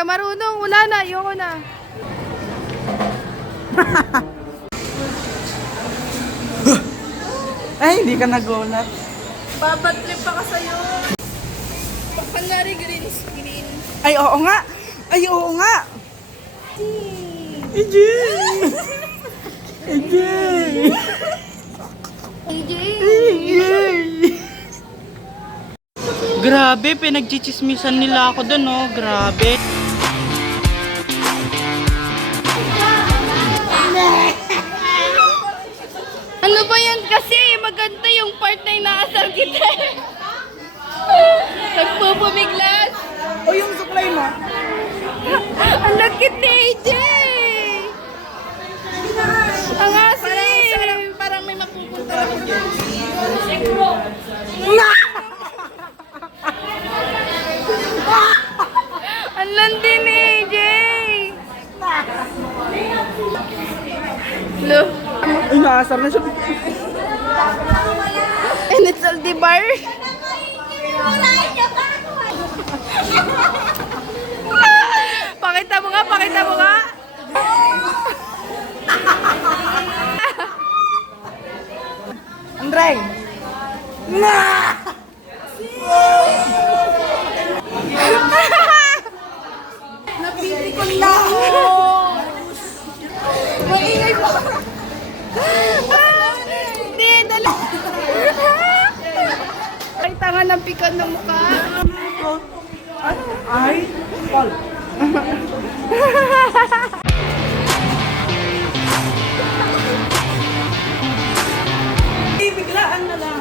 ka marunong. Wala na, ayoko na. Ay, hindi ka nagulat. Babatlip pa ka sa'yo. Pangyari green screen. Ay, oo nga. Ay, oo nga. EJ! EJ! AJ! Grabe, pinagchichismisan nila ako dun, oh. Grabe. Ano ba yan kasi? Maganda yung part na inaasar kita. Nagpupumiglas. O, yung suklay mo. Ang lagkit ni AJ! Ang asim! Parang may mapupunta ako dyan. Ang landi ni AJ! Look. Ay, naasar na siya. And it's Aldibar. Pakita mo nga, pakita mo nga. Andreng! Napipikon na ako. Maingay pa. Hindi, dala. Ay, tanga ng pikan ng mukha. Ay, Paul. Biglaan na lang.